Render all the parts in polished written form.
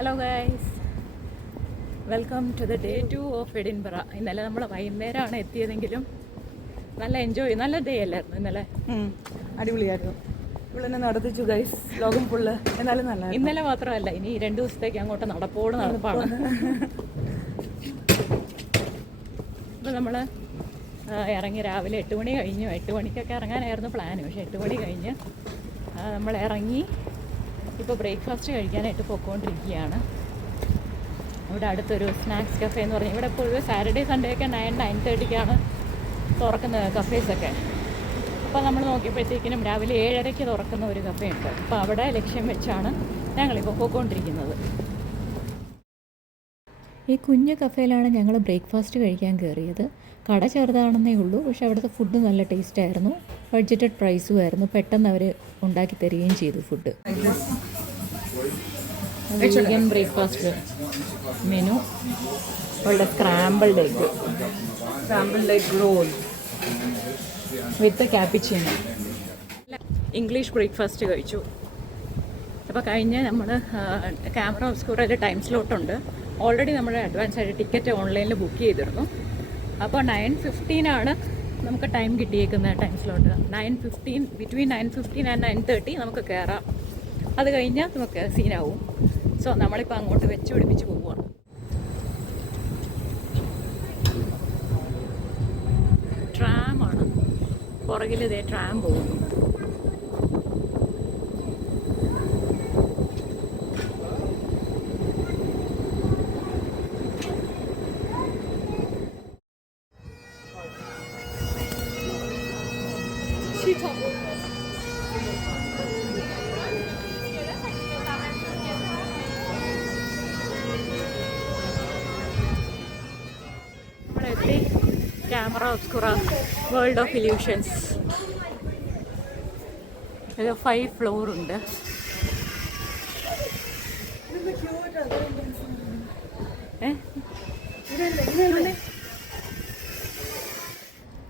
Hello guys, welcome to the day 2 of Edinburgh. ഇന്നലെ നമ്മൾ വൈകുന്നേരമാണ് എത്തിയതെങ്കിലും നല്ല ഡേ അല്ലായിരുന്നു ഇന്നലെ. അടിപൊളിയായിരുന്നു. ഇവിടെ നടത്തിച്ചു ഗൈസ്, ലോകം ഫുള്ള്. എന്നാലും നല്ല. ഇന്നലെ മാത്രമല്ല, ഇനി 2 ദിവസത്തേക്ക് അങ്ങോട്ട് നടപ്പാണ്. ഇപ്പം നമ്മൾ ഇറങ്ങി രാവിലെ 8 മണി കഴിഞ്ഞു. 8 മണിക്കൊക്കെ ഇറങ്ങാനായിരുന്നു പ്ലാന്. പക്ഷേ 8 മണി കഴിഞ്ഞ് നമ്മൾ ഇറങ്ങി. ഇപ്പോൾ ബ്രേക്ക്ഫാസ്റ്റ് കഴിക്കാനായിട്ട് പോയിക്കൊണ്ടിരിക്കുകയാണ്. ഇവിടെ അടുത്തൊരു സ്നാക്സ് കഫേ എന്ന് പറഞ്ഞാൽ, ഇവിടെ പൊതുവെ സാറ്റർഡേ സൺഡേ ഒക്കെ 9-9:30 തുറക്കുന്നത് കഫേസൊക്കെ. അപ്പോൾ നമ്മൾ നോക്കിയപ്പോഴത്തേക്കിനും രാവിലെ 7:30 തുറക്കുന്ന ഒരു കഫേ ഉണ്ട്. അപ്പോൾ അവിടെ ലക്ഷ്യം വെച്ചാണ് ഞങ്ങളിപ്പോൾ പോയിക്കൊണ്ടിരിക്കുന്നത്. ഈ കുഞ്ഞു കഫേയിലാണ് ഞങ്ങൾ ബ്രേക്ക്ഫാസ്റ്റ് കഴിക്കാൻ കയറിയത്. കട ചെറുതാണെന്നേ ഉള്ളൂ, പക്ഷേ അവിടുത്തെ ഫുഡ് നല്ല ടേസ്റ്റായിരുന്നു. ബഡ്ജറ്റഡ് പ്രൈസും ആയിരുന്നു. പെട്ടെന്ന് അവർ ഉണ്ടാക്കി തരികയും ചെയ്തു ഫുഡ്. Vegan breakfast menu. അവളുടെ scrambled egg roll with cappuccino. English breakfast കഴിച്ചു. അപ്പോൾ കഴിഞ്ഞ് നമ്മൾ ക്യാമറ ഒബ്സ്ക്യൂറിൽ ടൈം സ്ലോട്ടുണ്ട്. ഓൾറെഡി നമ്മൾ അഡ്വാൻസ് ആയിട്ട് ടിക്കറ്റ് ഓൺലൈനിൽ ബുക്ക് ചെയ്തിരുന്നു. അപ്പോൾ 9:15 നമുക്ക് ടൈം കിട്ടിയേക്കുന്ന ടൈം സ്ലോട്ട്. 9:15 ബിറ്റ്വീൻ 9:15 ആൻഡ് 9:30 നമുക്ക് കയറാം. അത് കഴിഞ്ഞാൽ നമുക്ക് സീനാവും. സോ നമ്മളിപ്പോൾ അങ്ങോട്ട് വെച്ച് പിടിപ്പിച്ച് പോവുകയാണ്. ട്രാമാണ് പുറകിൽ. ഇതേ ട്രാം പോകുന്നു. നമ്മളെത്തി ക്യാമറ ഒബ്സ്കുറ വേൾഡ് ഓഫ് ഇല്യൂഷൻസ്. ഇത് 5 ഫ്ലോർ ഉണ്ട്.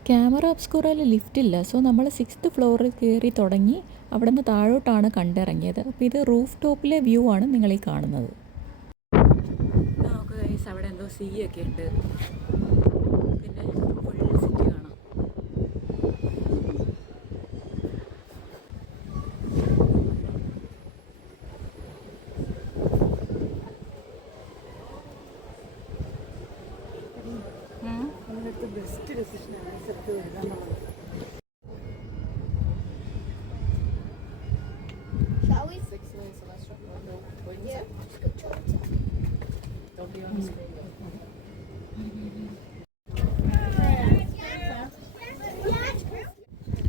ക്യാമറ ഒബ്സ്കുറയിൽ ലിഫ്റ്റില്ല. സോ നമ്മൾ 6th ഫ്ലോറിൽ കയറി തുടങ്ങി അവിടെ നിന്ന് താഴോട്ടാണ് കണ്ടിറങ്ങിയത്. അപ്പോൾ ഇത് റൂഫ് ടോപ്പിലെ വ്യൂ ആണ് നിങ്ങളീ കാണുന്നത്. നമുക്ക് ഗൈസ് അവിടെ എന്തോ സീ ഒക്കെ ഉണ്ട്. പിന്നെ ഫുൾ സിറ്റി കാണാം. ബെസ്റ്റ് ഡെസിഷനാണ് ഈ സ്ഥലത്ത് വരിക എന്നുള്ളത്.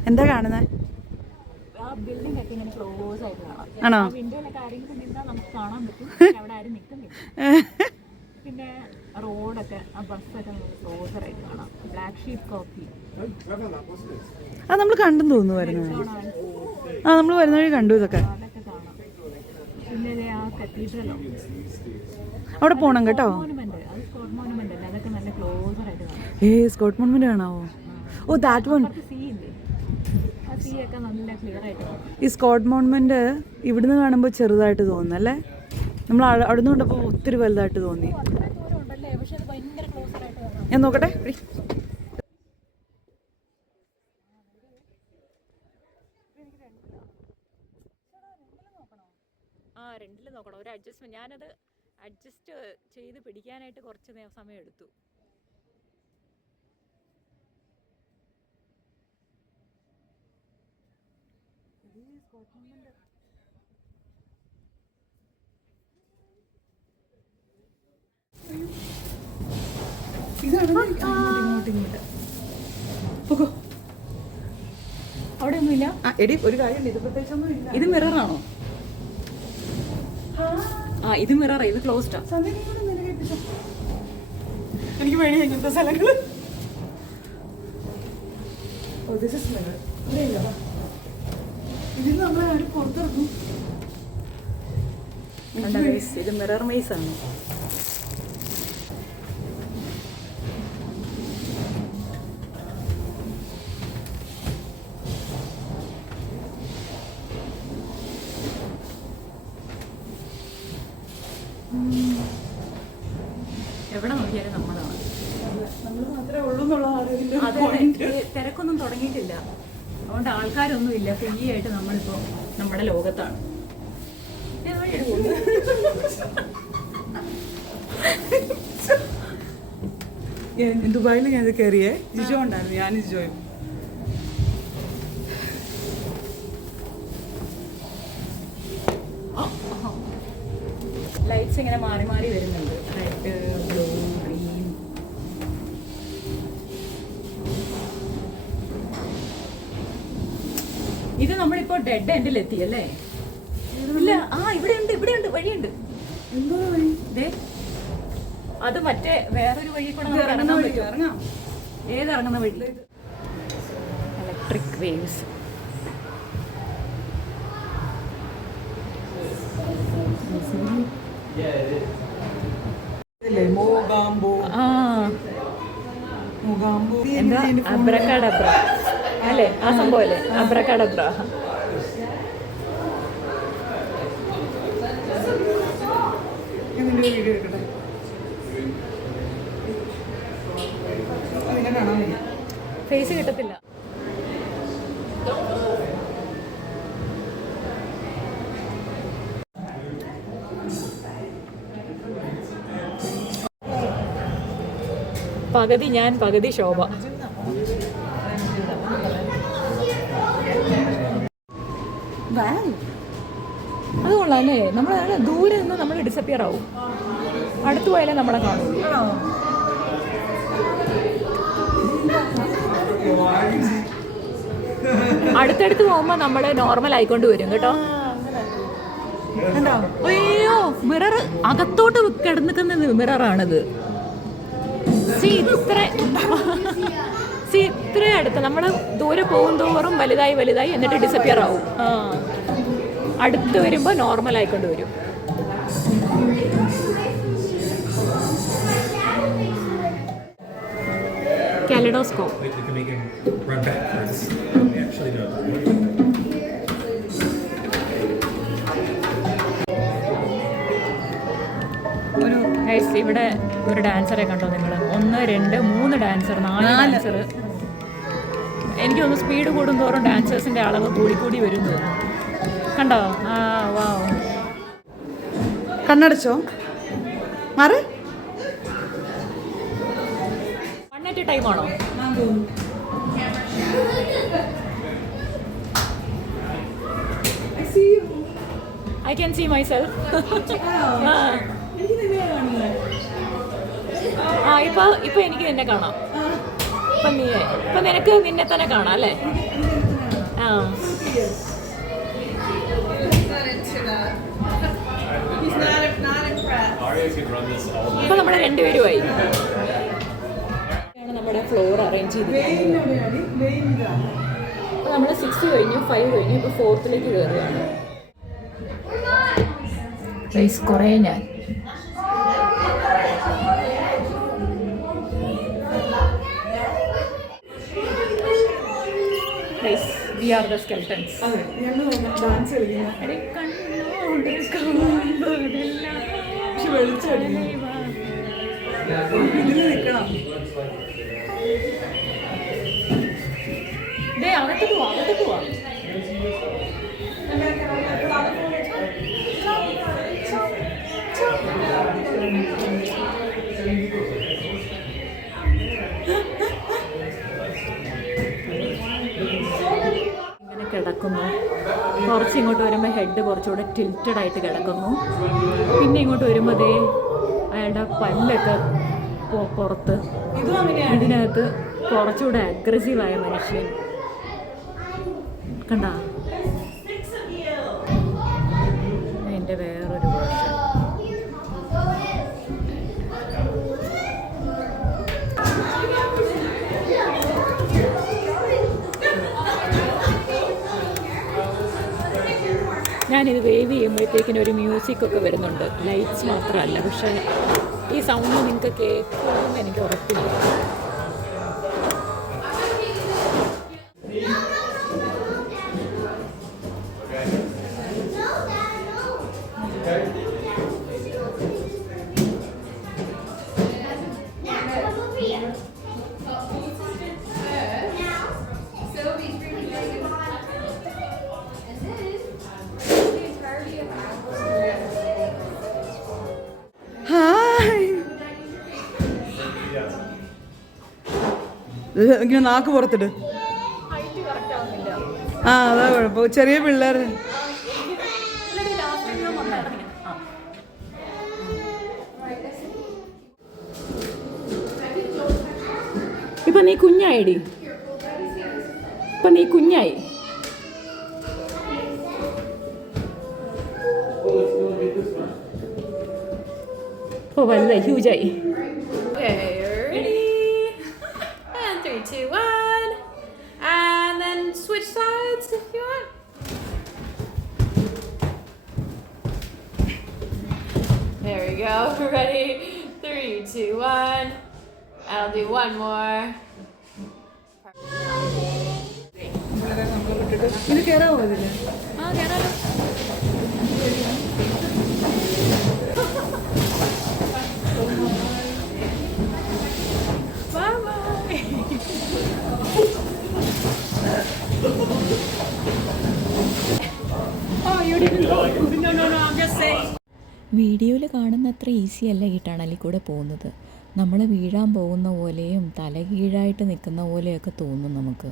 എന്താ കാണുന്നത്? ആ ബിൽഡിംഗ് ഒക്കെ ഇങ്ങനെ ക്ലോസ് ആയിട്ട് കാണാം. ആണോ? വിൻഡോയിലൊക്കെ ആരെങ്കിലും നിന്നാൽ നമുക്ക് കാണാൻ പറ്റും. അവിടെ ആരും നിൽക്കുന്നില്ല. പിന്നെ റോഡൊക്കെ, ആ ബസ്സൊക്കെ നമുക്ക് ക്ലോസറായിട്ട് കാണാം. ബ്ലാക്ക് ഷീപ്പ് കോഫി അത് നമ്മൾ കണ്ടെന്ന് തോന്നുന്നു വരുന്നത്. നമ്മൾ വരുന്ന വഴി കണ്ടു ഇതൊക്കെ. അതൊക്കെ കാണാം. പിന്നെ ആ കത്തീഡ്രലോ അവിടെ പോകണം കേട്ടോ. മോണുമെന്റ്, അത് സ്കോട്ട് മോണുമെന്റ് അല്ലേ? അതൊക്കെ നല്ല ക്ലോസറായിട്ട് കാണാം. സ്കോട്ട് മോണുമെന്റ് കാണാവോ? Oh that one. സീ ഇല്ലേ? ആ സീ ഒക്കെ നല്ല ക്ലിയർ ആയിട്ട് കാണാം. ഈ സ്കോട്ട് മോണുമെന്റ് ഇവിടുന്ന് കാണുമ്പോൾ ചെറുതായിട്ട് തോന്നുന്നല്ലേ? നമ്മൾ അവിടെ നിന്ന് കണ്ടപ്പോൾ ഒത്തിരി വലുതായിട്ട് തോന്നി. ഞാൻ നോക്കട്ടെ. രണ്ടിൽ നോക്കണം. ഒരു അഡ്ജസ്റ്റ്മെന്റ്. ഞാനത് അഡ്ജസ്റ്റ് ചെയ്ത് പിടിക്കാനായിട്ട് കുറച്ച് സമയം എടുത്തു. അവിടെ ഒന്നുമില്ല. എടി ഒരു കാര്യം, ഇത് പ്രത്യേകിച്ചൊന്നും ഇല്ല. ഇത് മിററാണോ? ഇത് മിറർ. ഇത് ക്ലോസ്ഡാ. എനിക്ക് പേടിയാ ഇങ്ങനത്തെ സ്ഥലങ്ങള്. ഇതിൽ നമ്മളെ ആരും പുറത്തിറങ്ങും. ഇത് മിറർ മെയ്സ് ആണ്. എവിടെ നോക്കിയാലും നമ്മളാണ്. നമ്മൾ മാത്രമേ ഉള്ളൂ എന്നുള്ള അത് തിരക്കൊന്നും തുടങ്ങിയിട്ടില്ല, അതുകൊണ്ട് ആൾക്കാരൊന്നും ഇല്ല. ഫ്രീ ആയിട്ട് നമ്മളിപ്പോൾ നമ്മുടെ ലോകത്താണ്. ദുബായിൽ ഞാനത് കയറിയേ, ജിജോ ഉണ്ടായിരുന്നു, ഞാൻ ജിജോയും. ലൈറ്റ്സ് ഇങ്ങനെ മാറി മാറി വരുന്നുണ്ട്, റെഡ്, ബ്ലൂ, ഗ്രീൻ. ഇത് നമ്മളിപ്പോ ഡെഡ് എൻഡിൽ എത്തിയല്ലേ? ഇല്ല, ഇവിടെ ഉണ്ട് വഴിയുണ്ട്. എന്തോ വഴി? അത് മറ്റേ വേറൊരു വഴി കൂടെ നമുക്ക് ഇറങ്ങാൻ പറ്റും. ഇറങ്ങാം. ഏതിറങ്ങുന്ന വഴി? Electric waves. എന്താ അബ്രക്കാഡബ്ര അല്ലേ? ആ സംഭവം അല്ലേ അബ്രക്കാഡബ്ര? വീഡിയോ എടുക്കട്ടെ. ഫേസ് കിട്ടത്തില്ല. പകുതി ഞാൻ പകുതി ശോഭ. അത് കൊള്ളാം അല്ലേ? നമ്മൾ ദൂരെ നിന്ന് നമ്മൾ ഡിസപ്പിയർ ആവും, അടുത്ത് പോയാലേ നമ്മളെ കാണും. അടുത്തടുത്ത് പോകുമ്പോൾ നമ്മൾ നോർമൽ ആയിക്കൊണ്ട് വരും കേട്ടോ. അയ്യോ, മിറർ അകത്തോട്ട് കിടന്നിക്കുന്ന മിററാണിത്. ഇത്ര അടുത്ത് നമ്മൾ ദൂരെ പോകും തോറും വലുതായി വലുതായി എന്നിട്ട് ഡിസപ്പിയർ ആവും. അടുത്ത് വരുമ്പോൾ നോർമൽ ആയിക്കൊണ്ട് വരും. Kaleidoscope. They can make him run backwards. Actually, no. ഇവിടെ ഒരു ഡാൻസറെ കണ്ടോ നിങ്ങൾ? 1, 2, 3 ഡാൻസർ, 4 ഡാൻസർ. എനിക്ക് തോന്നുന്നു സ്പീഡ് കൂടുന്തോറും ഡാൻസേഴ്സിന്റെ അളവ് കൂടി വരും തോന്നുന്നു. കണ്ടോ? ആ വാ. കണ്ണടച്ചോ? മാറി. 1 at a time ആണോ? I can see myself. ഇപ്പൊ എനിക്ക് നിന്നെ കാണാം. ഇപ്പൊ നിനക്ക് നിന്നെ തന്നെ കാണാം അല്ലേ? ഇപ്പൊ നമ്മുടെ രണ്ടുപേരുമായി. നമ്മുടെ ഫ്ലോർ അറേഞ്ച് ചെയ്തിരിക്കുന്നത്. അപ്പൊ നമ്മൾ 6 കഴിഞ്ഞു, 5 കഴിഞ്ഞു, ഇപ്പൊ 4th കയറുകയാണ്. കുറേ ഞാൻ we are the skeletons. Dance ഇതിൽ നിൽക്കണം. അകത്ത് പോവാ. ഇങ്ങനെ കിടക്കുന്നു. കുറച്ച് ഇങ്ങോട്ട് വരുമ്പോൾ ഹെഡ് കുറച്ചുകൂടെ ടിൽറ്റഡ് ആയിട്ട് കിടക്കുന്നു. പിന്നെ ഇങ്ങോട്ട് വരുമ്പോൾ ദേ അയാളുടെ പല്ലൊക്കെ പുറത്ത്. ഇതിനകത്ത് കുറച്ചുകൂടെ അഗ്രസീവായ മനുഷ്യൻ കണ്ട. എൻ്റെ വേറൊരു വേർഷൻ. ഞാനിത് വേവ് ചെയ്യുമ്പോഴത്തേക്കിനും ഒരു മ്യൂസിക്കൊക്കെ വരുന്നുണ്ട്, ലൈറ്റ്സ് മാത്രമല്ല. പക്ഷേ ഈ സൗണ്ട് നിങ്ങൾക്ക് കേൾക്കുമെന്ന് എനിക്ക് ഉറപ്പില്ല. ഇങ്ങനെ നാക്ക് പുറത്തിട്ട്. ആ അതാ കുഴപ്പം, ചെറിയ പിള്ളേർ. ഇപ്പൊ നീ കുഞ്ഞായിടി, ഇപ്പൊ നീ കുഞ്ഞായി. ഓ വലുതായി, ഹ്യൂജായി. And 3, 2, 1. And then switch sides if you want. There we go. Ready? 3, 2, 1. I'll do one more. ഇത് കയറാവോ ഇതില്? ആ കേറാലോ. വീഡിയോയിൽ കാണുന്ന അത്ര ഈസി അല്ല ഈ ടണലിൽ കൂടെ പോകുന്നത്. നമ്മൾ വീഴാൻ പോകുന്ന പോലെയും തലകീഴായിട്ട് നിൽക്കുന്ന പോലെയൊക്കെ തോന്നും നമുക്ക്.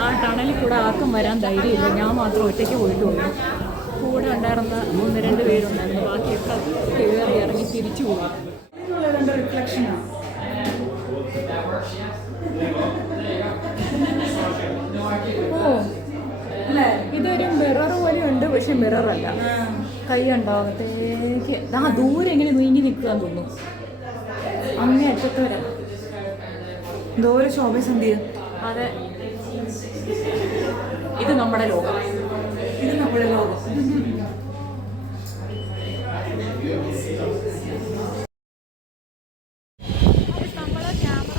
ആ ടണലിൽ കൂടെ ആർക്കും വരാൻ ധൈര്യമില്ല. ഞാൻ മാത്രം ഒറ്റയ്ക്ക് പോയിട്ടുള്ളൂ. കൂടെ ഉണ്ടായിരുന്ന 1-2 പേരുണ്ടായിരുന്നു. ബാക്കിയൊക്കെ കയറി ഇറങ്ങി തിരിച്ചു പോയി. റിഫ്ലക്ഷനാണ്. ഓ ഇതൊരു മിറർ പോലെ ഉണ്ട്, പക്ഷെ മിറർ അല്ല. കൈ ഉണ്ടാകത്തേക്ക് ആ ദൂരെ എങ്ങനെ നീങ്ങി നിൽക്കാൻ തോന്നുന്നു. അങ്ങേ അറ്റത്ത് വരാം. എന്തോ ഒരു ശോഭസന്ധ്യ. അതെ, ഇത് നമ്മുടെ ലോകം. ഇത് നമ്മുടെ ലോകം. നമ്മൾ ക്യാമറ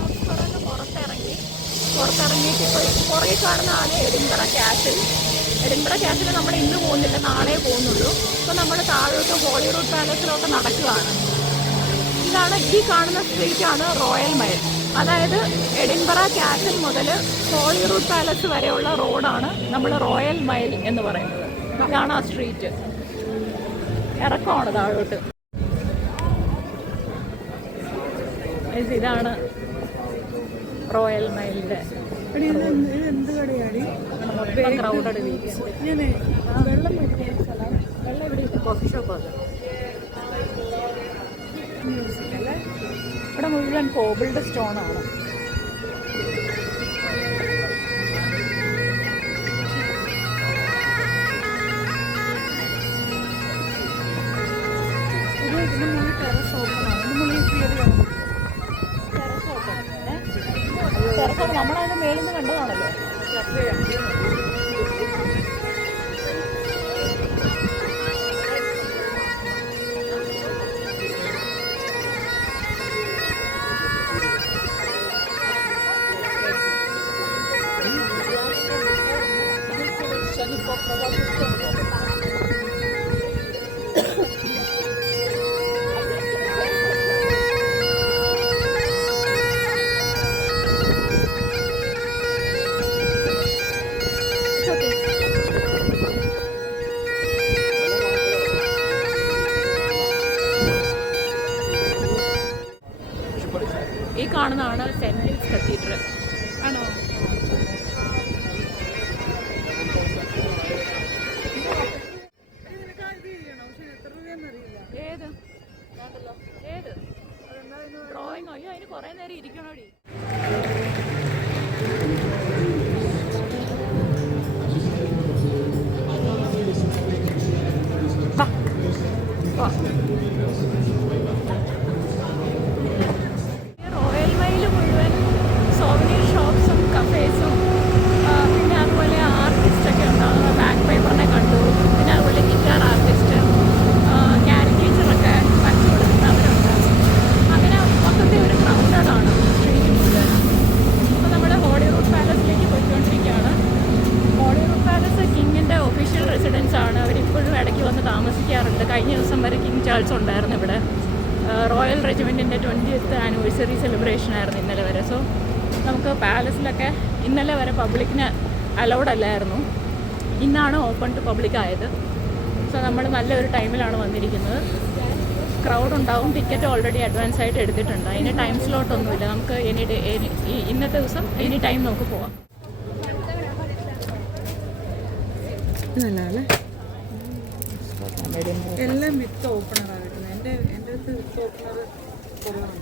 പുറത്തിറങ്ങിയിട്ട് ഇപ്പോൾ പുറകെ കാണുന്നതാണ് എഡിൻബറ കാസിൽ. എഡിൻബറ കാസിൽ നമ്മൾ ഇന്ന് പോകുന്നില്ല, നാളെ പോകുന്നുള്ളൂ. അപ്പോൾ നമ്മൾ താഴോട്ട് ഹോളിവുഡ് പാലസിലോട്ട് നടക്കുകയാണ്. ഇതാണ് ഈ കാണുന്ന സ്ട്രീറ്റാണ് റോയൽ മൈൽ. അതായത് എഡിൻബറ കാസിൽ മുതൽ ഹോളിവുഡ് പാലസ് വരെയുള്ള റോഡാണ് നമ്മൾ റോയൽ മൈൽ എന്ന് പറയുന്നത്. ഇതാണ് ആ സ്ട്രീറ്റ്. ഇറക്കമാണ് താഴോട്ട്. ഇതാണ് റോയൽ മൈലിൻ്റെ എന്ത് കടയാടി? Crowded weekend. വെള്ളം മേടിക്കുന്ന സ്ഥലം. വെള്ളം ഇവിടെ ഇല്ല, കോഫി ഷോപ്പ് അത്. ഇവിടെ മുഴുവൻ കോബിൾഡ് സ്റ്റോണാണ്. ടെറസ് ഓപ്പണാണ്. ടെറസ് ഓപ്പൺ നമ്മളതിൻ്റെ മേളിൽ നിന്ന് കണ്ടതാണല്ലോ. ഈ കാണുന്നതാണ് സെന്റ് ഹിൽസ് കത്തീഡ്രൽ. ആണോ? ഏത് ഏത് ഡ്രോയിങ്? അയ്യോ, അതിന് കുറേ നേരം ഇരിക്കണോടി. റോയൽ മൈൽ മുഴുവൻ സോവനീർ ഷോപ്സും കഫേസും പിന്നെ അതുപോലെ ആർട്ടിസ്റ്റൊക്കെ ഉണ്ടാകുന്ന ബാക്ക് പേപ്പറിനെ കണ്ടു. പിന്നെ അതുപോലെ ഗിറ്റാർ ആർട്ടിസ്റ്റ്, കാരിക്കേച്ചറൊക്കെ വരച്ചു കൊടുക്കുന്നവരുണ്ട്. അങ്ങനെ മൊത്തത്തിൽ ഒരു ക്രൗഡഡാണ് സ്ട്രീറ്റ് മുഴുവൻ. അപ്പോൾ നമ്മൾ ഹോളിവുഡ് പാലസിലേക്ക് പോയിക്കൊണ്ടിരിക്കുകയാണ്. ഹോളിവുഡ് പാലസ് കിങ്ങിൻ്റെ ഒഫീഷ്യൽ റെസിഡൻസ് ആണ്. അവരിപ്പോഴും ഇടയ്ക്ക് വന്ന് താമസിക്കാറുണ്ട്. കഴിഞ്ഞ ദിവസം വരെ കിങ് ചാൾസ് ഉണ്ടായിരുന്നു ഇവിടെ. റോയൽ റെജിമെൻറ്റിൻ്റെ 20th ആനിവേഴ്സറി സെലിബ്രേഷൻ ആയിരുന്നു ഇന്നലെ വരെ. സോ നമുക്ക് പാലസിലൊക്കെ ഇന്നലെ വരെ പബ്ലിക്കിന് അലൗഡ് അല്ലായിരുന്നു. ഇന്നാണ് ഓപ്പൺ ടു പബ്ലിക് ആയത്. സോ നമ്മൾ നല്ലൊരു ടൈമിലാണ് വന്നിരിക്കുന്നത്. ക്രൗഡ് ഉണ്ടാവും. ടിക്കറ്റ് ഓൾറെഡി അഡ്വാൻസ് ആയിട്ട് എടുത്തിട്ടുണ്ട്. അതിന് ടൈം സ്ലോട്ട് ഒന്നുമില്ല. നമുക്ക് ഇന്നത്തെ ദിവസം എനി ടൈം നമുക്ക് പോവാം. നല്ലതല്ലേ? എല്ലാം വിത്ത് ഓപ്പണറാണ് കിട്ടുന്നത്. എൻ്റെ അടുത്ത് വിത്ത് ഓപ്പണർ കുറവാണ്.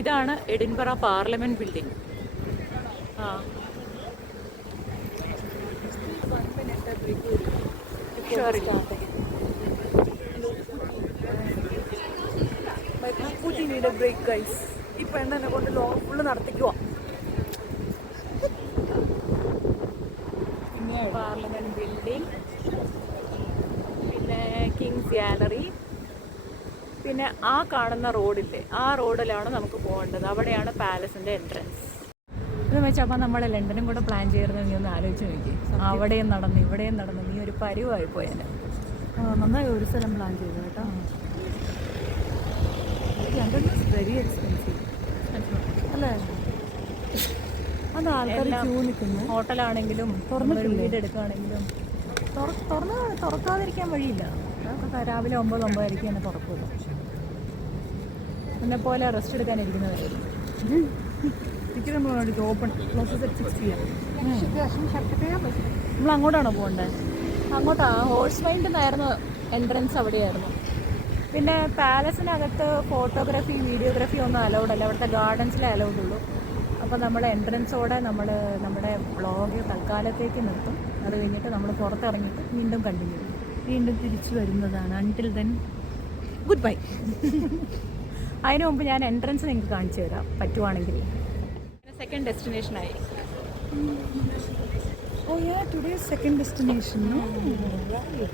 ഇതാണ് Edinburgh parliament building. Break guys. ഈ പെണ്ണെന്നെ കൊണ്ട് ലോങ് ഫുള്ള് നടത്തിക്കുവാ. പാർലമെന്റ് ബിൽഡിംഗ്, പിന്നെ കിങ്സ് ഗാലറി, പിന്നെ ആ കാണുന്ന റോഡില്ലേ, ആ റോഡിലാണ് നമുക്ക് പോകേണ്ടത്. അവിടെയാണ് പാലസിന്റെ എൻട്രൻസ്. എന്ന് വെച്ചാൽ അപ്പം നമ്മൾ ലണ്ടനും കൂടെ പ്ലാൻ ചെയ്യുന്നത് നീ ഒന്ന് ആലോചിച്ച് നോക്കി. അവിടെയും നടന്ന് ഇവിടെയും നടന്ന് നീ ഒരു പരിവായി പോയാൽ. നന്നായി ഒരു സ്ഥലം പ്ലാൻ ചെയ്തു കേട്ടോ. വെരി എക്സ്പെൻസീവ് അല്ലേ? അത് ആൾക്കാർ ക്യൂ നിൽക്കുന്നു. ഹോട്ടലാണെങ്കിലും വീടെടുക്കുകയാണെങ്കിലും തുറക്കാതിരിക്കാൻ വഴിയില്ല. രാവിലെ 9:30 തന്നെ തുറക്കുമല്ലോ. എന്നെ പോലെ റെസ്റ്റ് എടുക്കാനിരിക്കുന്നവരായിരുന്നു. Open closes at 6 PM. നമ്മൾ അങ്ങോട്ടാണോ പോകേണ്ടത്? അങ്ങോട്ടാ. ഹോഴ്സ് മൈൻഡിൽ നിന്നായിരുന്നു എൻട്രൻസ്, അവിടെയായിരുന്നു. പിന്നെ പാലസിനകത്ത് ഫോട്ടോഗ്രാഫി വീഡിയോഗ്രാഫി ഒന്നും അലൗഡ് അല്ല. അവിടുത്തെ ഗാർഡൻസിലേ അലൗഡ് ഉള്ളൂ. അപ്പോൾ നമ്മൾ എൻട്രൻസോടെ നമ്മുടെ വ്ളോഗ് തൽക്കാലത്തേക്ക് നിർത്തും. അത് കഴിഞ്ഞിട്ട് നമ്മൾ പുറത്തിറങ്ങിയിട്ട് വീണ്ടും കണ്ടിന്യൂ ചെയ്യും. വീണ്ടും തിരിച്ചു വരുന്നതാണ്. Until then good bye. അതിനു മുമ്പ് ഞാൻ എൻട്രൻസ് നിങ്ങൾക്ക് കാണിച്ചു തരാം പറ്റുവാണെങ്കിൽ. Second ഡെസ്റ്റിനേഷനായി. Oh yeah, today's second destination. Right.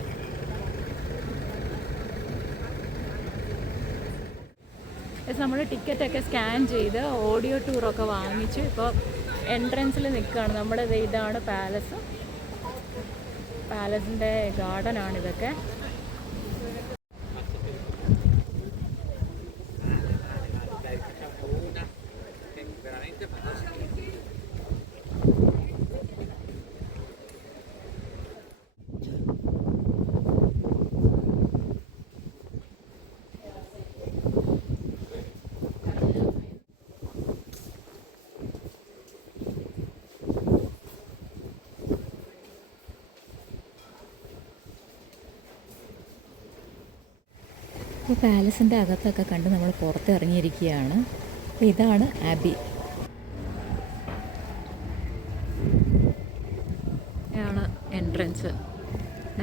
നമ്മൾ ടിക്കറ്റൊക്കെ സ്കാൻ ചെയ്ത് ഓഡിയോ ടൂറൊക്കെ വാങ്ങിച്ച് ഇപ്പോൾ എൻട്രൻസിൽ നിൽക്കുകയാണ്. നമ്മുടെ ഇതാണ് പാലസ്. പാലസിൻ്റെ ഗാർഡനാണിതൊക്കെ. അപ്പോൾ പാലസിൻ്റെ അകത്തൊക്കെ കണ്ട് നമ്മൾ പുറത്തിറങ്ങിയിരിക്കുകയാണ്. അപ്പോൾ ഇതാണ് ആബി. ആണ് എൻട്രൻസ്.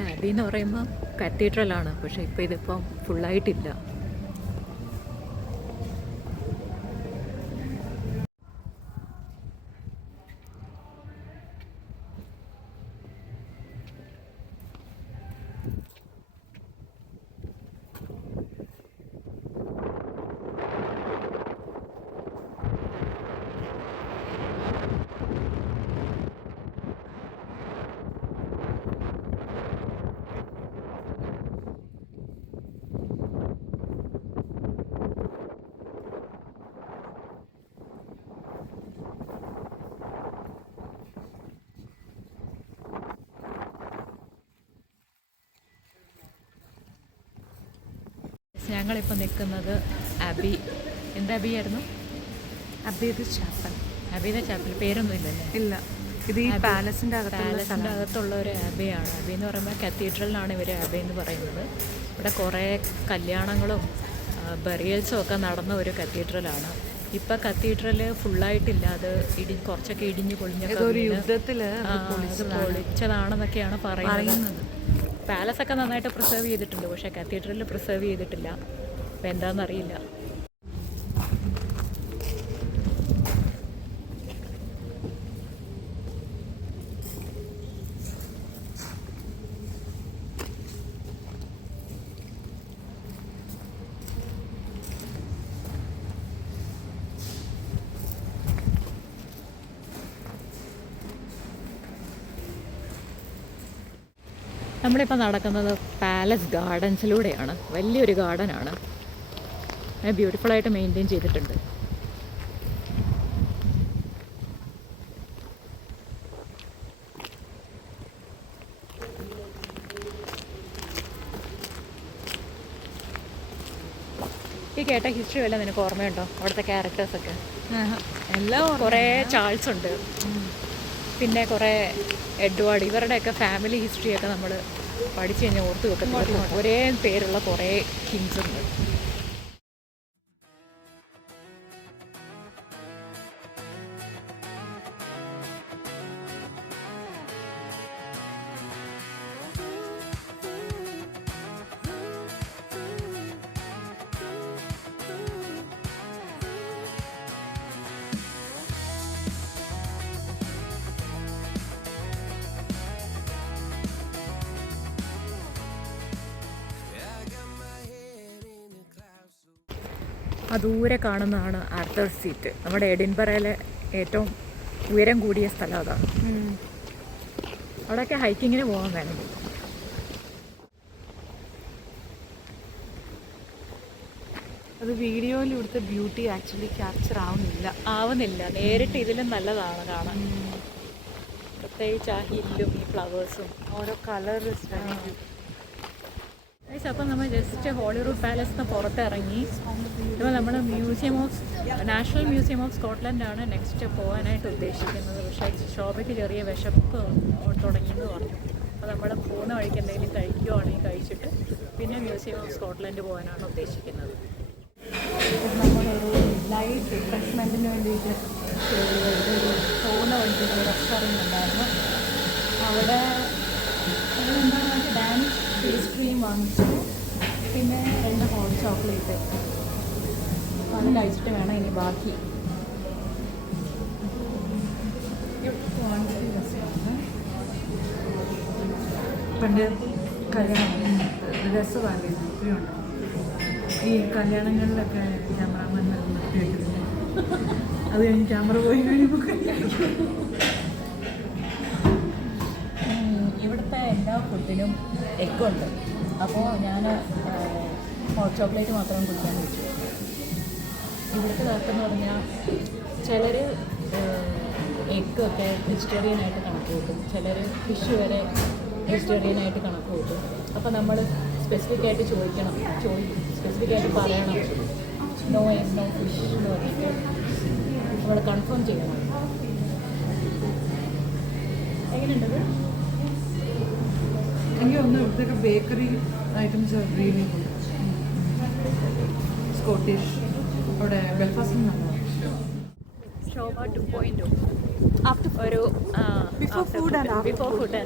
ആബി എന്ന് പറയുമ്പോൾ കത്തീഡ്രലാണ്. പക്ഷേ ഇപ്പോൾ ഇതിപ്പം ഫുള്ളായിട്ടില്ല. ഞങ്ങളിപ്പോൾ നിൽക്കുന്നത് അബി. എന്ത് അബിയായിരുന്നു? അബീദ് ചാപ്പൽ. അബീദ ചാപ്പൽ പേരൊന്നും ഇല്ലല്ലേ? ഇല്ല, ഇത് ഈ പാലസിൻ്റെ അകത്തുള്ള ഒരു അബയാണ്. അബി എന്ന് പറയുമ്പോൾ കത്തീഡ്രലിനാണ് ഇവർ അബി എന്ന് പറയുന്നത്. ഇവിടെ കുറേ കല്യാണങ്ങളും ബറിയൽസും ഒക്കെ നടന്ന ഒരു കത്തീഡ്രലാണ്. ഇപ്പം കത്തീഡ്രൽ ഫുള്ളായിട്ടില്ല. അത് കുറച്ചൊക്കെ ഇടിഞ്ഞു പൊളിഞ്ഞൊക്കെ യുദ്ധത്തിൽ പൊളിച്ചതാണെന്നൊക്കെയാണ് പറയുന്നത്. പാലസൊക്കെ നന്നായിട്ട് പ്രിസർവ് ചെയ്തിട്ടുണ്ട്. പക്ഷേ കത്തീഡ്രലിൽ പ്രിസർവ് ചെയ്തിട്ടില്ല. അപ്പോൾ എന്താണെന്നറിയില്ല. നമ്മളിപ്പോൾ നടക്കുന്നത് പാലസ് ഗാർഡൻസിലൂടെയാണ്. വലിയൊരു ഗാർഡനാണ്, ബ്യൂട്ടിഫുള്ളായിട്ട് മെയിൻറ്റെയിൻ ചെയ്തിട്ടുണ്ട്. ഈ കേട്ട ഹിസ്റ്ററി വല്ല നിനക്ക് ഓർമ്മയുണ്ടോ? അവിടുത്തെ ക്യാരക്ടേഴ്സൊക്കെ എല്ലാം കുറേ ചാൾസ് ഉണ്ട്, പിന്നെ കുറേ എഡ്വാർഡ്, ഇവരുടെയൊക്കെ ഫാമിലി ഹിസ്റ്ററിയൊക്കെ നമ്മൾ പഠിച്ചു കഴിഞ്ഞാൽ ഓർത്ത് വെക്കുന്നത് ഒരേ പേരുള്ള കുറേ കിങ്സ് ഉണ്ട്. ആ ദൂരെ കാണുന്നതാണ് ആർതർ സീറ്റ്. നമ്മുടെ എഡിൻബറയിലെ ഏറ്റവും ഉയരം കൂടിയ സ്ഥലം അതാണ്. അവിടെയൊക്കെ ഹൈക്കിങ്ങിന് പോകാൻ വേണമെങ്കിൽ. അത് വീഡിയോയിൽ ഇവിടുത്തെ ബ്യൂട്ടി ആക്ച്വലി ക്യാപ്ചർ ആവുന്നില്ല. നേരിട്ട് ഇതിലും നല്ലതാണ് കാണാൻ. പ്രത്യേകിച്ച് ആ ഹില്ലും ഈ ഫ്ലവേഴ്സും ഓരോ കളർ. അപ്പം നമ്മൾ ജസ്റ്റ് ഹോളിവുഡ് പാലസിന് പുറത്തിറങ്ങി. ഇപ്പോൾ നമ്മൾ നാഷണൽ മ്യൂസിയം ഓഫ് സ്കോട്ട്ലൻഡാണ് നെക്സ്റ്റ് പോകാനായിട്ട് ഉദ്ദേശിക്കുന്നത്. പക്ഷേ ശോഭയ്ക്ക് ചെറിയ വിശപ്പ് തുടങ്ങിയെന്ന് പറഞ്ഞു. അപ്പോൾ നമ്മൾ പോകുന്ന വഴിക്ക് എന്തെങ്കിലും കഴിക്കുകയാണെങ്കിൽ കഴിച്ചിട്ട് പിന്നെ മ്യൂസിയം ഓഫ് സ്കോട്ട്ലൻഡ് പോകാനാണ് ഉദ്ദേശിക്കുന്നത്. നമ്മളൊരു ലൈറ്റ് റിഫ്രഷ്മെൻറ്റിന് വേണ്ടിയിട്ട് പോകുന്ന വഴിക്ക് ഒരു റെസ്റ്റോറൻറ്റ് ഉണ്ടായിരുന്നു. അവിടെ എന്താണെന്ന് വെച്ചാൽ ഡാൻസ് പേസ്ട്രിയും വാങ്ങിച്ചു, പിന്നെ 2 ഹോട്ട് ചോക്ലേറ്റ്. അത് കഴിച്ചിട്ട് വേണം ഇനി ബാക്കി. പണ്ട് കല്യാണം രസമാണ് ഈ കല്യാണങ്ങളിലൊക്കെ ക്യാമറാമാൻമാർ നിർത്തി വയ്ക്കുന്നില്ല. അത് കഴിഞ്ഞ് ക്യാമറ പോയി കഴിയുമ്പോൾ ഇവിടുത്തെ എല്ലാ ഫുഡിനും എഗ്ഗുണ്ട്. അപ്പോൾ ഞാൻ ഹോട്ട് ചോക്ലേറ്റ് മാത്രം കുടിക്കാൻ പറ്റും. ഇവിടുത്തെ കാലത്തെന്ന് പറഞ്ഞാൽ ചിലർ എഗ്ഗൊക്കെ വെജിറ്റേറിയനായിട്ട് കണക്ക് കൂട്ടും, ചിലർ ഫിഷ് വരെ വെജിറ്റേറിയനായിട്ട് കണക്ക് കൂട്ടും. അപ്പോൾ നമ്മൾ സ്പെസിഫിക്കായിട്ട് ചോദിക്കണം, സ്പെസിഫിക്കായിട്ട് പറയണം നോ എഗ് നോ ഫിഷ് എന്ന് പറഞ്ഞിട്ട് നമ്മൾ കൺഫേം ചെയ്യണം. എങ്ങനെയുണ്ടത്? എനിക്ക് തോന്നുന്നു ഇവിടുത്തെ bakery items really good. Scottish അവിടെ ബെൽഫാസ്റ്റിൽ നല്ലതാണ്. ശോഭ 2.0 ഒരു before food and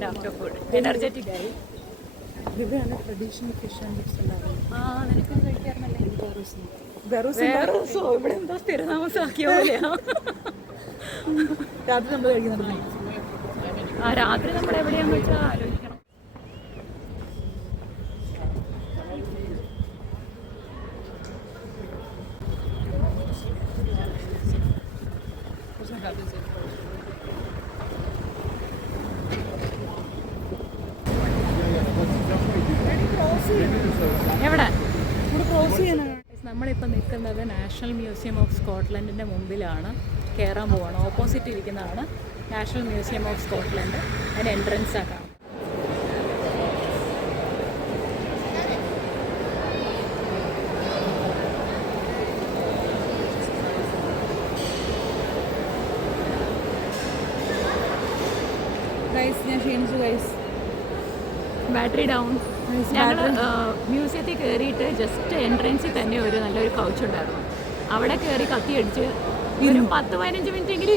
after food energetic ആയി. ഇവിടെയാണ് ട്രഡീഷണൽ ഫിഷ് ആൻഡ് ചിപ്സ് ഉണ്ടാകുന്നത്. നിനക്കും കഴിക്കാറുണ്ടല്ലേ? ബെറൂസോ ഇവിടെ എന്തോ സ്ഥിരതാമസമാക്കിയ പോലെയാ. രാത്രി നമ്മൾ കഴിക്കുന്നുണ്ട്. രാത്രി നമ്മൾ എവിടെയാന്ന് വെച്ചാൽ ആലോചിക്കണം. എവിടെ നമ്മളിപ്പോൾ നിൽക്കുന്നത് നാഷണൽ മ്യൂസിയം ഓഫ് സ്കോട്ട്ലൻഡിൻ്റെ മുമ്പിലാണ്. കയറാൻ പോവാണ്. ഓപ്പോസിറ്റ് ഇരിക്കുന്നതാണ് നാഷണൽ മ്യൂസിയം ഓഫ് സ്കോട്ട്ലൻഡ്. അതിൻ്റെ എൻട്രൻസ് ആക്കാം. ഞാൻ ക്ഷീണിച്ചു ഗൈസ്. Battery down. ഞങ്ങൾ മ്യൂസിയത്തിൽ കയറിയിട്ട് ജസ്റ്റ് എൻട്രൻസിൽ തന്നെ ഒരു നല്ലൊരു കൗച്ച് ഉണ്ടായിരുന്നു. അവിടെ കയറി കത്തിയടിച്ച് ഒരു 10-15 മിനിറ്റെങ്കിലും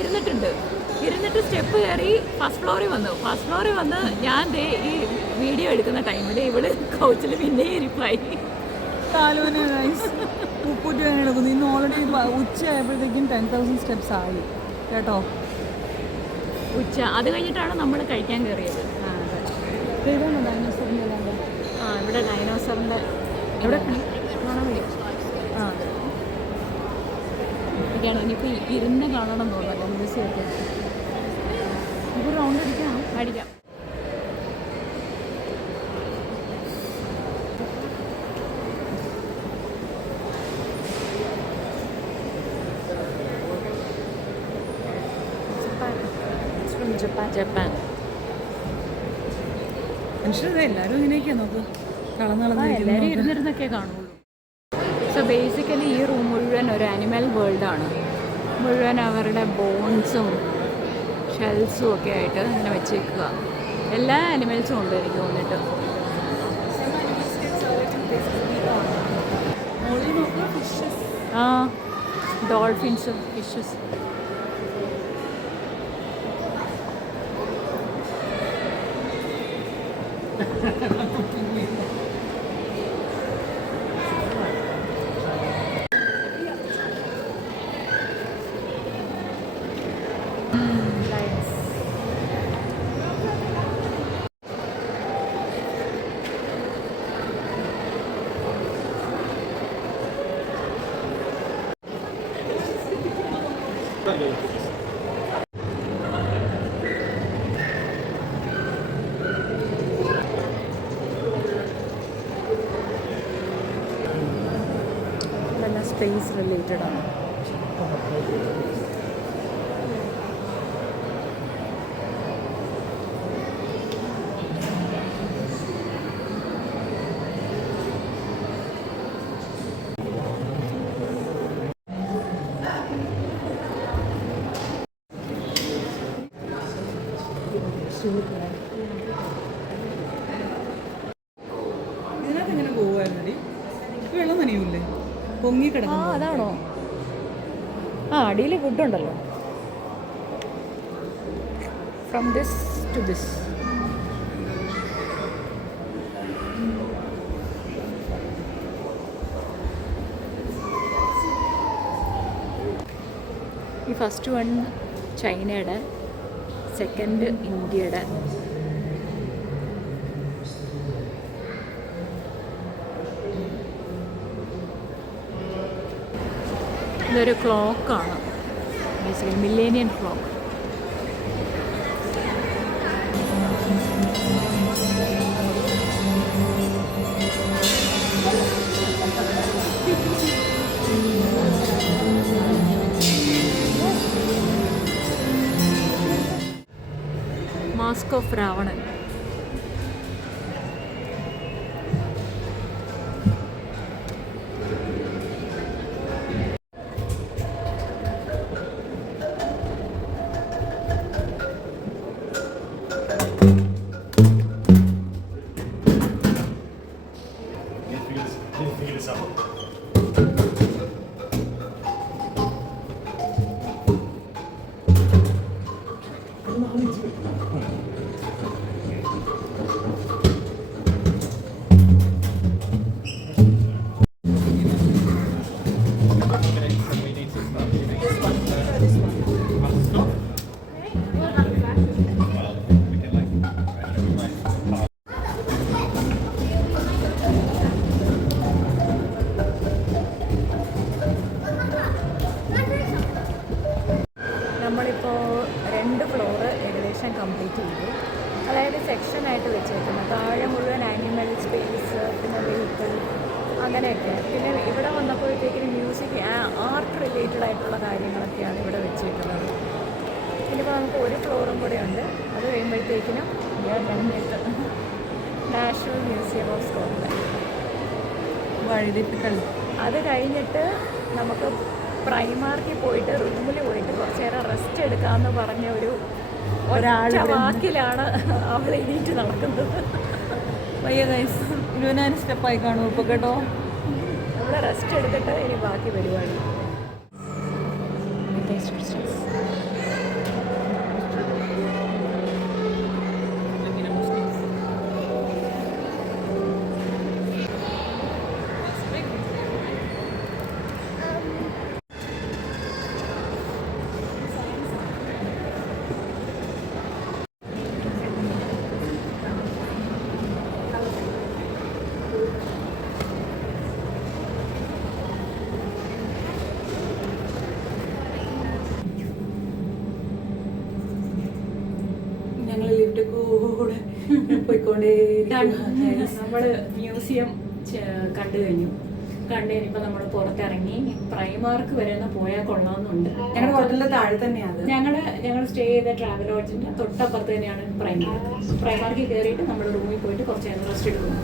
ഇരുന്നിട്ട് സ്റ്റെപ്പ് കയറി ഫസ്റ്റ് ഫ്ലോറിൽ വന്ന് ഞാൻ ഈ വീഡിയോ എടുക്കുന്ന ടൈമിൽ ഇവിടെ കൗച്ചിൽ പിന്നെ ഇരിപ്പായി. കാലുവിന് ഗൈസ് 30 രൂപ എടുക്കുന്നു. ഇന്ന് ഓൾറെഡി ഉച്ചയായപ്പോഴത്തേക്കും 10,000 സ്റ്റെപ്സ് ആയി കേട്ടോ. അത് കഴിഞ്ഞിട്ടാണ് നമ്മൾ കഴിക്കാൻ കയറിയത്. ഇവിടെ ഡൈനോസറിൻ്റെ ഇവിടെ ഇതൊക്കെയാണ്. ഇനിയിപ്പോൾ ഇരുന്ന് കാണണം തോന്നുന്നല്ലോ മ്യൂസിയമൊക്കെ. ഇപ്പോൾ റൗണ്ട് അടിക്കാം. ജപ്പാൻ. മനുഷ്യരത് എല്ലാവരും ഇങ്ങനെയൊക്കെയാണ് നോക്ക്, എല്ലാവരും ഇരുന്നിരുന്നൊക്കെ കാണുള്ളൂ. സോ ബേസിക്കലി ഈ റൂം മുഴുവൻ ഒരു ആനിമൽ വേൾഡാണ്. മുഴുവൻ അവരുടെ ബോൺസും ഷെൽസും ഒക്കെ ആയിട്ട് ഇങ്ങനെ വെച്ചേക്കുക. എല്ലാ ആനിമൽസും ഉണ്ട് എനിക്ക് തോന്നിയിട്ട്. ആ ഡോൾഫിൻസും ഫിഷസ്. ഇതെല്ലാം സ്പേസ് റിലേറ്റഡ് ആണ്. ഇതിനകത്ത് എങ്ങനെ പോവായിരുന്നടി? വെള്ളം നനയൂല്ലേ? പൊങ്ങി ആ കിടക്കുന്നു. അതാണോ? ആ അടിയിൽ ഫുഡുണ്ടല്ലോ. From this to this. ഈ ഫസ്റ്റ് വൺ ചൈനയുടെ, സെക്കൻഡ് ഇന്ത്യയുടെ. ഇതൊരു ക്ലോക്കാണ്, basically millennium clock. Mask of Ravanan. നമ്മളിപ്പോൾ 2 ഫ്ലോറ് ഏകദേശം കംപ്ലീറ്റ് ചെയ്തു. അതായത് സെക്ഷനായിട്ട് വെച്ചേക്കുന്നത്. താഴെ മുഴുവൻ ആനിമൽ സ്പേസ്, പിന്നെ വെഹിക്കിൾ, അങ്ങനെയൊക്കെ. പിന്നെ ഇവിടെ വന്നപ്പോഴത്തേക്കിനും മ്യൂസിക്, ആർട്ട് റിലേറ്റഡ് ആയിട്ടുള്ള കാര്യങ്ങളൊക്കെയാണ് ഇവിടെ വെച്ചേക്കുന്നത്. ഇനിയിപ്പോൾ നമുക്ക് ഒരു ഫ്ലോറും കൂടെ ഉണ്ട്. അത് കഴിയുമ്പോഴത്തേക്കിനും നാഷണൽ മ്യൂസിയം ഓഫ് സ്കോട്ട്ലാൻഡ്. വഴുതിപ്പിക്കൽ. അത് കഴിഞ്ഞിട്ട് നമുക്ക് പ്രൈമാർക്കിൽ പോയിട്ട് റൂമിൽ പോയിട്ട് കുറച്ച് നേരം റെസ്റ്റ് എടുക്കാമെന്ന് പറഞ്ഞ ഒരാൾ വാക്കിലാണ് അവൾ എണീറ്റ് നടക്കുന്നത്. വയ്യ ഗൈസ്, 29 സ്റ്റെപ്പായി കാണും ഇപ്പോൾ കേട്ടോ. നമ്മൾ റെസ്റ്റ് എടുത്തിട്ട് ഇനി ബാക്കി പരിപാടി. ഞങ്ങൾ ലിഫ്റ്റ് കൂടെ പോയിക്കൊണ്ടേ. നമ്മൾ മ്യൂസിയം കണ്ടു കഴിഞ്ഞു. കണ്ടേ ഇപ്പൊ നമ്മൾ പുറത്തിറങ്ങി പ്രൈമാർക്ക് വരെ ഒന്ന് പോയാൽ കൊള്ളാമെന്നുണ്ട്. ഞങ്ങളുടെ ഹോട്ടലിന്റെ താഴെ തന്നെയാണ്. ഞങ്ങൾ സ്റ്റേ ചെയ്ത ട്രാവൽ ലോഡ്ജിന്റെ തൊട്ടപ്പുറത്ത് തന്നെയാണ് പ്രൈമാർക്കിൽ കയറിയിട്ട് നമ്മൾ റൂമിൽ പോയിട്ട് കുറച്ച് നേരം റെസ്റ്റ് എടുക്കുന്നു.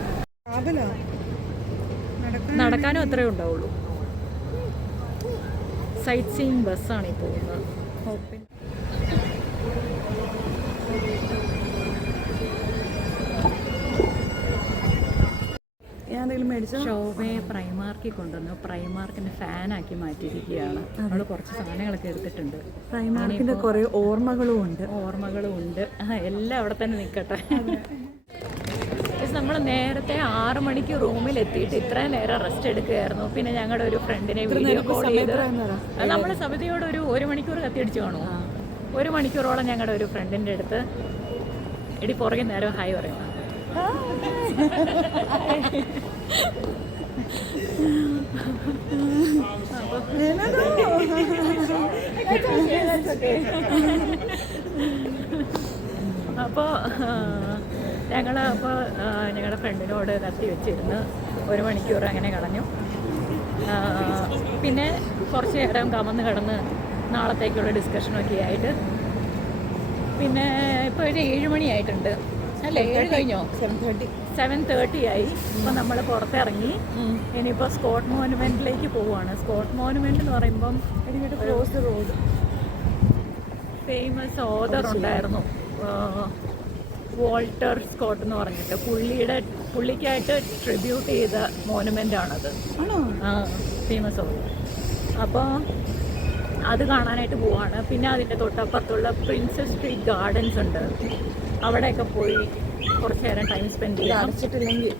നടക്കാനും അത്രേ ഉണ്ടാവുള്ളൂ. സൈറ്റ് സീയിങ് ബസ്സാണ് ഈ പോകുന്നത്. ശോഭയെ പ്രൈമാർക്കിൽ കൊണ്ടുവന്നു. പ്രൈമാർക്കിന്റെ ഫാനാക്കി മാറ്റിയിരിക്കുകയാണ്. നമ്മൾ കുറച്ച് സാധനങ്ങളൊക്കെ എടുത്തിട്ടുണ്ട്. പ്രൈമാർക്കിന്റെ കുറെ ഓർമ്മകളും ഉണ്ട്. എല്ലാം അവിടെ തന്നെ നിൽക്കട്ടെ. നമ്മൾ നേരത്തെ 6 മണിക്ക് റൂമിൽ എത്തിയിട്ട് ഇത്രയും നേരം റെസ്റ്റ് എടുക്കുകയായിരുന്നു. പിന്നെ ഞങ്ങളുടെ ഒരു ഫ്രണ്ടിനെ വീഡിയോ കോൾ ചെയ്ത് നമ്മൾ സമിതിയോട് ഒരു 1 മണിക്കൂർ കത്തിയടിച്ചു കാണും. 1 മണിക്കൂറോളം ഞങ്ങളുടെ ഒരു ഫ്രണ്ടിൻ്റെ അടുത്ത് എടി പുറകെ നേരം ഹായ് പറയും. അപ്പോൾ ഞങ്ങളുടെ ഫ്രണ്ടിനോട് കത്തി വെച്ചിരുന്ന് 1 മണിക്കൂർ അങ്ങനെ കളഞ്ഞു. പിന്നെ കുറച്ച് നേരം കമന്ന് കിടന്ന് നാളത്തേക്കുള്ള ഡിസ്കഷനൊക്കെ ആയിട്ട് പിന്നെ ഇപ്പോൾ ഒരു 7 മണിയായിട്ടുണ്ട് അല്ലേ? 7 കഴിഞ്ഞോ? 7:30 ആയി. ഇപ്പോൾ നമ്മൾ പുറത്തിറങ്ങി. ഇനിയിപ്പോൾ സ്കോട്ട് മോനുമെൻറ്റിലേക്ക് പോവുകയാണ്. സ്കോട്ട് മോനുമെൻ്റ് എന്ന് പറയുമ്പം ക്രോസ് റോഡ് ഫേമസ് ഓതർ ഉണ്ടായിരുന്നു, വോൾട്ടർ സ്കോട്ട് എന്ന് പറഞ്ഞിട്ട്. പുള്ളിക്കായിട്ട് ട്രിബ്യൂട്ട് ചെയ്ത മോനുമെൻ്റ് ആണത്. Famous author. അപ്പോൾ അത് കാണാനായിട്ട് പോവാണ്. പിന്നെ അതിൻ്റെ തൊട്ടപ്പുറത്തുള്ള പ്രിൻസസ് സ്ട്രീറ്റ് ഗാർഡൻസ് ഉണ്ട്. അവിടെയൊക്കെ പോയി കുറച്ച് നേരം ടൈം സ്പെൻഡ് ചെയ്യാം. അടച്ചിട്ടില്ലെങ്കിൽ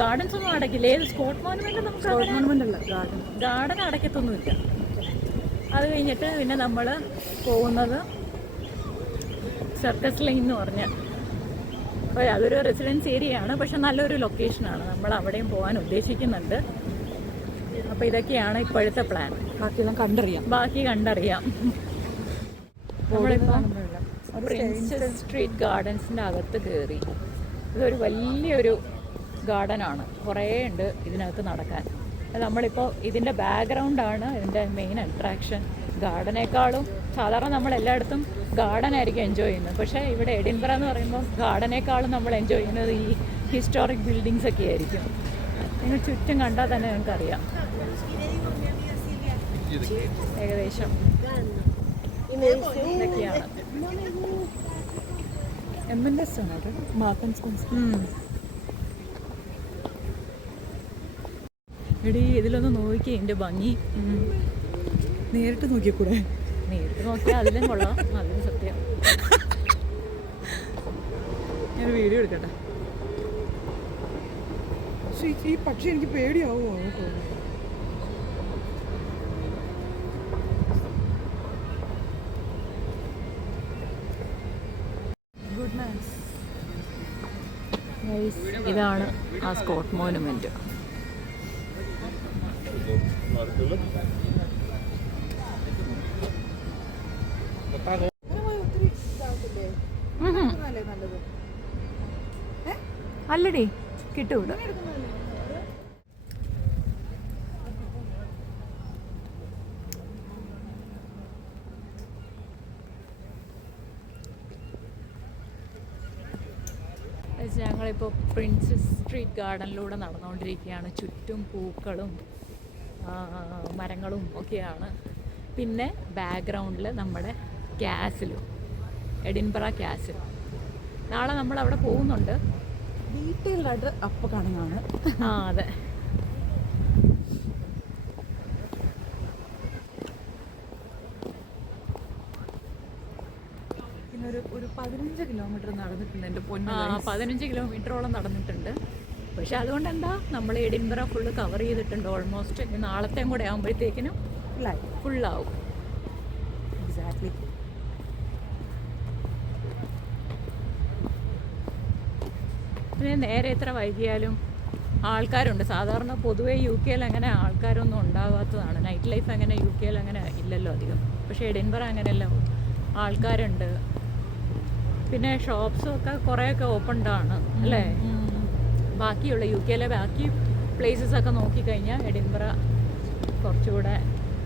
ഗാർഡൻസ് ഒന്നും അടയ്ക്കില്ല. ഏത് സ്കോട്ട് മോനുമെൻ്റ് നമുക്ക് ഗാർഡൻ അടയ്ക്കത്തൊന്നുമില്ല. അത് കഴിഞ്ഞിട്ട് പിന്നെ നമ്മൾ പോകുന്നത് സർക്കസ് ലൈൻ എന്ന് പറഞ്ഞ അതൊരു റെസിഡൻസ് ഏരിയയാണ്. പക്ഷെ നല്ലൊരു ലൊക്കേഷനാണ്. നമ്മൾ അവിടെയും പോകാൻ ഉദ്ദേശിക്കുന്നുണ്ട്. അപ്പോൾ ഇതൊക്കെയാണ് ഇപ്പോഴത്തെ പ്ലാൻ. ബാക്കി കണ്ടറിയാം. നമ്മളിപ്പോൾ പ്രിൻസസ് സ്ട്രീറ്റ് ഗാർഡൻസിൻ്റെ അകത്ത് കയറി. ഇതൊരു വലിയൊരു ഗാർഡനാണ്. കുറേ ഉണ്ട് ഇതിനകത്ത് നടക്കാൻ. നമ്മളിപ്പോൾ ഇതിൻ്റെ ബാക്ക്ഗ്രൗണ്ടാണ് ഇതിൻ്റെ മെയിൻ അട്രാക്ഷൻ. ഗാർഡനേക്കാളും സാധാരണ നമ്മൾ എല്ലായിടത്തും ഗാർഡൻ ആയിരിക്കും എൻജോയ് ചെയ്യുന്നത്. പക്ഷേ ഇവിടെ എഡിൻബറ എന്ന് പറയുമ്പോൾ ഗാർഡനേക്കാളും നമ്മൾ എൻജോയ് ചെയ്യുന്നത് ഈ ഹിസ്റ്റോറിക് ബിൽഡിങ്സ് ഒക്കെ ആയിരിക്കും. നിങ്ങൾ ചുറ്റും കണ്ടാൽ തന്നെ നിങ്ങൾക്കറിയാം ഏകദേശം ഇതൊക്കെയാണ്. എടി ഇതിലൊന്ന് നോക്കി എൻ്റെ ഭംഗി. നേരിട്ട് നോക്കിക്കൂടെ? നേരിട്ട് നോക്കിയാൽ അതിലും കൊള്ളാം. അതിലും സത്യം. ഞാൻ വീഡിയോ എടുക്കട്ടെ. ഈ പക്ഷി എനിക്ക് പേടിയാവോ? ഇതാണ് ആ സ്കോട്ട് മോനുമെന്റ്. അല്ലടി കിട്ടൂല. ഞങ്ങളിപ്പോൾ പ്രിൻസസ് സ്ട്രീറ്റ് ഗാർഡനിലൂടെ നടന്നുകൊണ്ടിരിക്കുകയാണ്. ചുറ്റും പൂക്കളും മരങ്ങളും ഒക്കെയാണ്. പിന്നെ ബാക്ക്ഗ്രൗണ്ടിൽ നമ്മുടെ കാസിലും എഡിൻബറ കാസിൽ. നാളെ നമ്മൾ അവിടെ പോകുന്നുണ്ട്. ഡീറ്റെയിൽഡായിട്ട് അപ്പോൾ കാണുന്നതാണ്. അതെ. പിന്നെ ഒരു 15 കിലോമീറ്റർ നടന്നിട്ടുണ്ട് എൻ്റെ പൊന്നു. 15 കിലോമീറ്ററോളം നടന്നിട്ടുണ്ട്. പക്ഷെ അതുകൊണ്ട് എന്താ, നമ്മൾ എഡിൻബറ ഫുള്ള് കവർ ചെയ്തിട്ടുണ്ട് ഓൾമോസ്റ്റ്. നാളത്തെയും കൂടെ ആകുമ്പോഴത്തേക്കിനും ഫുള്ളാവും. എക്സാക്ട്ലി. പിന്നെ നേരെ എത്ര വൈകിയാലും ആൾക്കാരുണ്ട്. സാധാരണ പൊതുവേ യു കെയിൽ അങ്ങനെ ആൾക്കാരൊന്നും ഉണ്ടാകാത്തതാണ്. നൈറ്റ് ലൈഫ് അങ്ങനെ യു കെയിൽ അങ്ങനെ ഇല്ലല്ലോ അധികം. പക്ഷേ എഡിൻബറ അങ്ങനെയല്ല, ആൾക്കാരുണ്ട്. പിന്നെ ഷോപ്സും ഒക്കെ കുറേയൊക്കെ ഓപ്പൺഡാണ് അല്ലേ? ബാക്കിയുള്ള യു കെയിലെ ബാക്കി പ്ലേസസ് ഒക്കെ നോക്കിക്കഴിഞ്ഞാൽ എഡിൻബറ കുറച്ചുകൂടെ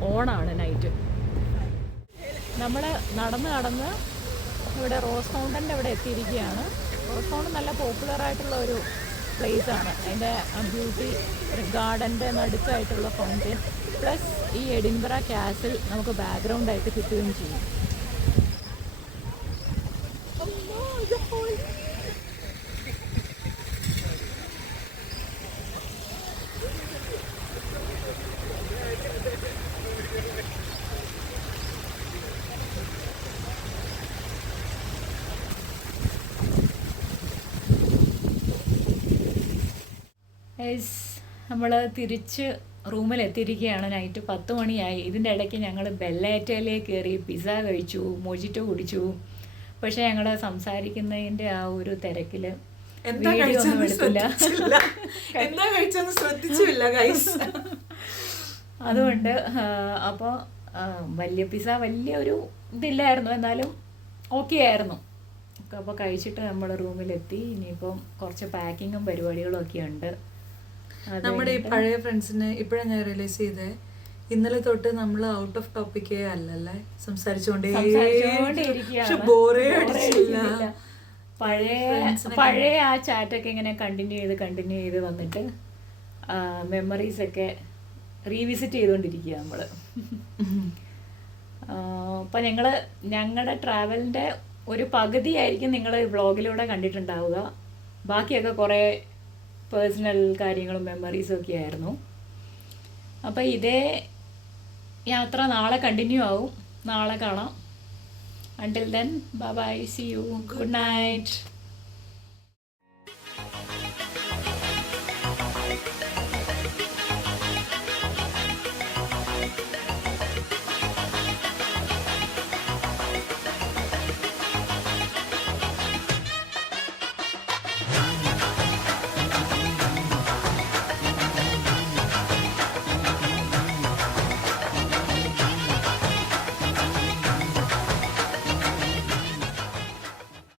ഓണാണ് നൈറ്റ്. നമ്മൾ നടന്ന് ഇവിടെ റോസ് ഫൗണ്ടൻ്റെ അവിടെ എത്തിയിരിക്കുകയാണ്. റോസ് ഫൗണ്ടൻ നല്ല പോപ്പുലർ ആയിട്ടുള്ള ഒരു പ്ലേസാണ്. അതിൻ്റെ ബ്യൂട്ടി ഗാർഡൻ്റെ നടുക്കായിട്ടുള്ള ഫൗണ്ടൻ പ്ലസ് ഈ എഡിൻബറ കാസിൽ നമുക്ക് ബാക്ക്ഗ്രൗണ്ടായിട്ട് കിട്ടുകയും ചെയ്യും. നമ്മൾ തിരിച്ച് റൂമിലെത്തിയിരിക്കുകയാണ്. നൈറ്റ് 10 മണിയായി. ഇതിൻ്റെ ഇടയ്ക്ക് ഞങ്ങൾ ബെല്ലേറ്റയിലേക്ക് കയറി പിസ്സ കഴിച്ചു, മൊജിറ്റോ കുടിച്ചു. പക്ഷേ ഞങ്ങൾ സംസാരിക്കുന്നതിൻ്റെ ആ ഒരു തിരക്കിൽ വീഡിയോ ഒന്നും എടുത്തില്ല. എന്താ കഴിച്ചെന്ന് ശ്രദ്ധിച്ചില്ല ഗൈസ്. അതുകൊണ്ട് അപ്പോൾ വലിയ പിസ്സ വലിയൊരു ഇതില്ലായിരുന്നു, എന്നാലും ഓക്കെ ആയിരുന്നു. അപ്പോൾ കഴിച്ചിട്ട് നമ്മൾ റൂമിലെത്തി. ഇനിയിപ്പം കുറച്ച് പാക്കിങ്ങും പരിപാടികളും ഒക്കെ ഉണ്ട്. നമ്മുടെ ഈ പഴയ ഫ്രണ്ട്സിന് ഇപ്പോഴാണ് ഞാൻ റിയലൈസ് ചെയ്തേ, ഇന്നലെ തൊട്ട് നമ്മൾ ഔട്ട് ഓഫ് ടോപ്പിക്കേ അല്ലല്ലേ സംസാരിച്ചുകൊണ്ടേ ബോറേ അടിച്ചില്ല. പഴയ ആ ചാറ്റൊക്കെ ഇങ്ങനെ കണ്ടിന്യൂ ചെയ്ത് വന്നിട്ട് മെമ്മറീസൊക്കെ റീവിസിറ്റ് ചെയ്തുകൊണ്ടിരിക്കുക നമ്മൾ. അപ്പം ഞങ്ങളുടെ ട്രാവലിൻ്റെ ഒരു പകുതിയായിരിക്കും നിങ്ങൾ വ്ളോഗിലൂടെ കണ്ടിട്ടുണ്ടാവുക. ബാക്കിയൊക്കെ കുറേ പേഴ്സണൽ കാര്യങ്ങളും മെമ്മറീസും ഒക്കെ ആയിരുന്നു. അപ്പോൾ ഇതേ യാത്ര നാളെ കണ്ടിന്യൂ ആവും. നാളെ കാണാം. Until then, bye bye, see you, good night.